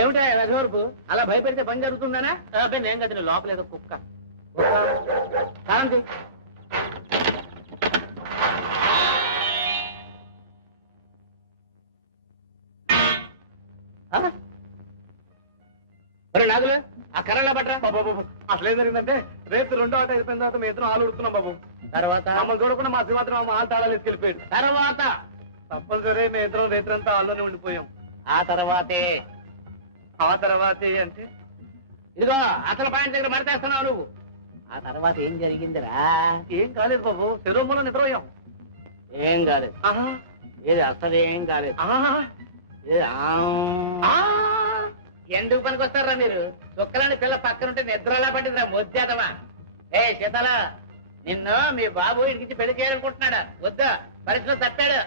ఏమిటా రఘువరపు అలా భయపెడితే పని జరుగుతుందనా? అబ్బాయి నేను కదా లోపల ఏదో కుక్క. కారంతి నాగులు ఆ కర్రలా పట్టరా బాబు. అసలు ఏం జరిగిందంటే రేపు 2వ ఆట అయిపోయిన తర్వాత మీ ఇద్దరం ఆలు ఉడుతున్నాం బాబు. తర్వాత మమ్మల్ని చూడకుండా మా శ్రీమాత్రం ఆలు తాళాలు తీసుకెళ్ళిపోయాడు. తర్వాత తప్పనిసరి మీ ఇద్దరం రేత్రంతా ఆల్లోనే ఉండిపోయాం. ఆ తర్వాతే అంటే ఇదిగో అసలు పాయింట్ దగ్గర మడతేస్తున్నావు నువ్వు. ఆ తర్వాత ఏం జరిగిందిరా? ఏం కాలేదు బాబు, శరీరంలో నిద్రపోయాం. ఏం కాలేదు. ఏది అసలు ఏం కాలేదు. ఎందుకు పనికొస్తారా మీరు? చుక్కలని పిల్ల పక్కనుంటే నిద్రలా పట్టిందిరా మొద్దేదమా. ఏ శీతల, నిన్ను మీ బాబు ఇంటికి పెళ్లి చేయాలనుకుంటున్నాడా? వద్దా, పరిస్థితులు తప్పాడు.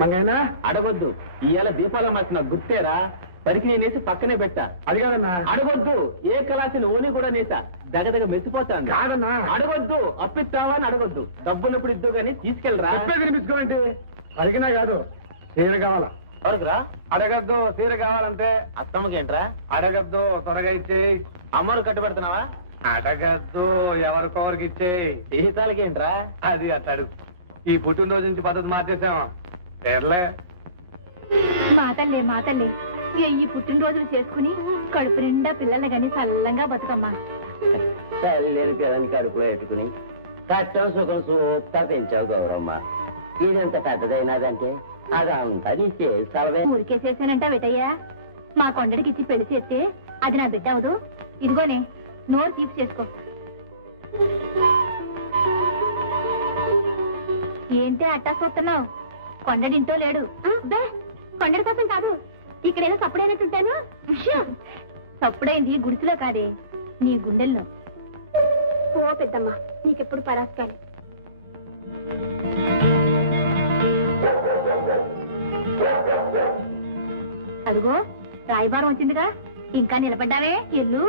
మంగైనా అడగొద్దు. ఇవాళ దీపాల మార్చిన గుర్తేరా? పరికి నేనేసి పక్కనే పెట్టా. అది కాదన్నా. అడగొద్దు. ఏ కళాశాల ఓని కూడా నేసా. దగ్గర మెచ్చిపోతాను. కాదన్నా. అడగొద్దు. అప్పిస్తావా అని అడగొద్దు. డబ్బున్నప్పుడు ఇద్దు కానీ తీసుకెళ్ళరా. వినిపించుకోండి. అడిగినా కాదు, చీర కావాలా? ఎవరికిరా? అడగద్దు. చీర కావాలంటే అత్తమ్మకి ఏంట్రా? అడగద్దు, త్వరగా ఇచ్చేయి. అమ్మరు కట్టు పెడుతున్నావా? అడగద్దు, ఎవరికొవరికి ఇచ్చేయి. జీతాలకి ఏంట్రా? అది అట్టాడు. ఈ పుట్టినరోజు నుంచి పద్ధతి మార్చేసాం. మాతల్లే ఈ పుట్టినరోజులు చేసుకుని కడుపు నిండా పిల్లలు గాని చల్లంగా బతుకమ్మా. తల్లిని పిల్లని కడుపులో పెట్టుకుని కష్టం సుఖం సూక్తా పెంచావు గౌరమ్మ. ఇదంత పెద్దదైనదంటే అదంతా నీ చేస్తావే. ఊరికే చేశానంటా వెటయ్యా. మా కొండడికి ఇచ్చి పెళ్లి చేస్తే అది నా బిడ్డ అవదు. ఇదిగోనే, నోరు తీపి చేసుకో. ఏంటి అట్టా చూస్తున్నావు? కొండడింటో లేడు. కొండడి కోసం కాదు, ఇక్కడేదో తప్పుడైనట్టుంటాను. తప్పుడైంది గుడిసెలో కాదే, నీ గుండెల్లో. ఓ పెద్దమ్మ, నీకెప్పుడు పరాస్కాలి. అదిగో రాయబారం వచ్చిందిగా, ఇంకా నిలబడ్డావే, ఎల్లు.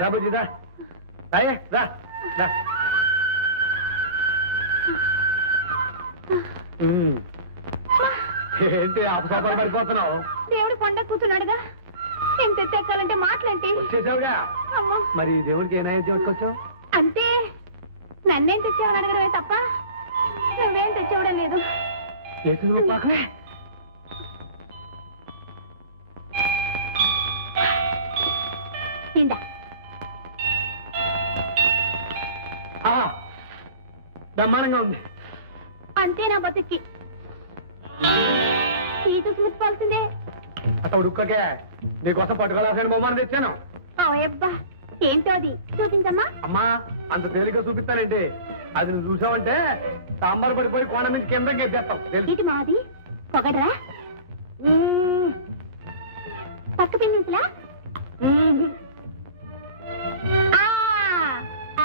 రాబోజీదా ఏంటి అపసోపాలు పడిపోతున్నావు? దేవుడు కొండ కూర్చున్నాడుగా, ఎంత ఎక్కాలంటే మాటలేంటి? వచ్చేసావుగా. మరి దేవుడికి ఏ నైవేద్యం వచ్చావు? అంతే, నన్నేం తెచ్చావని అడగడమే తప్ప నువ్వేం తెచ్చావడం లేదు. తిందా బ్రహ్మాండంగా ఉంది. అంతే నా బతుక్కి. ఈ చూసి ముట్టుకోవాల్సిందే. అసలు ఉడుక్కకే నీకోసం పట్టుకోవాల్సిన బొమ్మను తెచ్చాను. అబ్బా, ఏంటో అది చూపించమ్మా. అమ్మా, అంత తేలిక చూపిస్తానండి. అది నువ్వు చూసావంటే సాంబార్ పడిపోయి కోణ నుంచి కిందకి ఎత్తేస్తాం. ఇటు మాది పొగడరా? పక్క పిన్నించలా?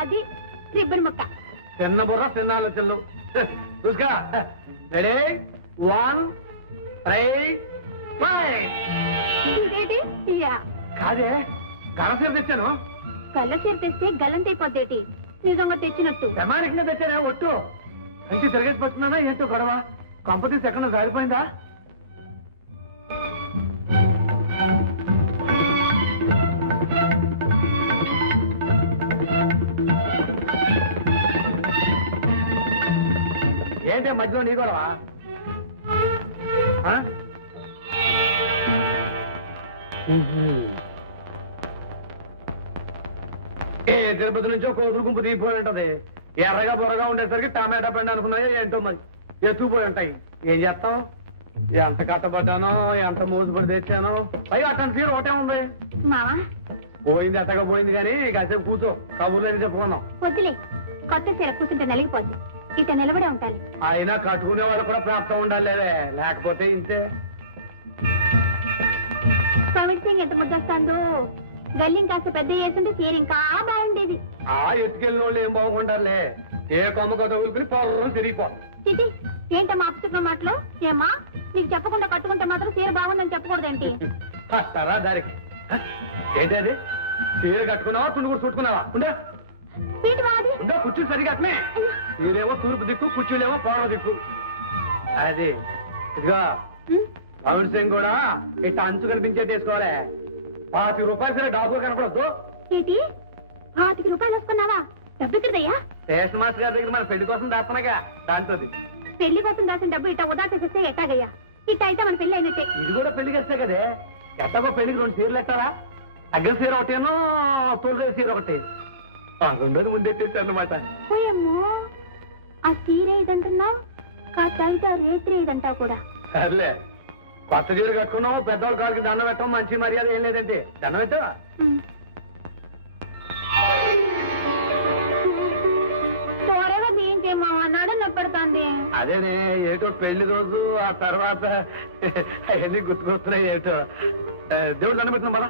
అది రిబ్బన్ ముక్క. చిన్న బుర్ర చిన్న ఆలోచనలు. చూసుకా. రెడీ, 1 ఇదేంటి? కాదే, గలసీర తెచ్చాను. గల్లసీర తెస్తే గల్లంతైపోతేటి? నిజంగా తెచ్చినట్టు ప్రమాణికంగా తెచ్చానే ఒట్టు. అంటే తిరగేసి పడుతున్నానా ఏంటో గొడవ? కంపతీసి ఎక్కడ సారిపోయిందా? ఏంటే మధ్యలో నీ గొడవ? ఏ తిరుపతి నుంచో కోతులు గుంపు దిగిపోయి ఉంటది. ఎర్రగా బొరగా ఉండేసరికి టమాటా పండు అనుకున్నాయో ఏంటో మరి ఎత్తుకుపోయి ఉంటాయి. ఏం చేస్తాం? ఎంత కట్టబడ్డానో ఎంత మోసుపడి తెచ్చానో. పైగా అట్టని తీరు ఒకటే ఉంది. మావా పోయింది ఎట్టగా పోయింది కానీ కాసేపు కూర్చో, కబుర్లని చెప్పుకున్నాం. వద్దులే, కొత్త చీర కూర్చుంటే నలిగిపోద్ది. ఇట నిలబడే ఉంటాను. అయినా కట్టుకునే వాళ్ళు కూడా ప్రాప్తం ఉండాలి, లేకపోతే ఇంతే. కమిట్ సింగ్ ఎంత ముద్దొస్తాందో. గల్లి కాస్త పెద్ద చేస్తుంటే చీర ఇంకా బాగుండేది. ఆ ఎత్తుకెళ్ళిన వాళ్ళు ఏం బాగుంటారులే. ఏ కొమ్మక తగులుకుని పొలం తిరిగిపోతాం. చిటి ఏంటమ్మా అప్చుకున్న మాటలు? ఏమ్మా నీకు చెప్పకుండా కట్టుకుంటే మాత్రం చీర బాగుందని చెప్పకూడదేంటి? వస్తారా దారికి? ఏంటది? చీర కట్టుకున్నావా తుండు కూడా చుట్టుకున్నావా? ఉండే వీటి వాడి ఉండే కుర్చీలు సరిగా అట్నే. చీరేమో తూర్పు దిక్కు, కుర్చీలేమో పడవ దిక్కు. అది ఇదిగా కమిట్ సింగ్ కూడా ఇట్లా అంచు కనిపించేది వేసుకోవాలి. 50 రూపాయలు సరే డాబు కనపడద్దు. ఏంటి 25 రూపాయలు వస్తున్నావా? డబ్బు ఇక్కడయ్యా. స్టేషన్ మాస్టర్ గారి దగ్గర మన పెళ్లి కోసం దాస్తున్నాగా, దాంతో పెళ్లి కోసం దాసిన డబ్బు ఇట్ట ఉదా చేసేస్తే ఎట్టాగయ్యా? ఇట్ట అయితే మన పెళ్లి అయినట్టే. ఇది కూడా పెళ్లికి వస్తే కదే. ఎట్టగో పెళ్లికి 2 చీరలు ఎట్టారా? అగ్గల చీర ఒకటేనో తొలరేసి చీర ఒకటి. రెండోది ముందెట్టేసి అన్నమాట. పోయమ్మో, ఆ చీర ఏదంటున్నావు? కాస్త అయితే రేత్రి ఏదంటావు కూడా. సర్లే, కొత్త చీర కట్టుకున్నావు, పెద్దవాళ్ళ కాళ్ళకి దండం పెట్టడం మంచి మర్యాద ఏం లేదంటే దండం పెట్టావా? త్వరగా దీంచేమో అన్నాడు నొప్పెడుతోంది. అదేనే ఏటో పెళ్లి రోజు, ఆ తర్వాత అవన్నీ గుర్తుకొస్తున్నాయి ఏటో. దేవుడు దండం పెట్టినా పదా.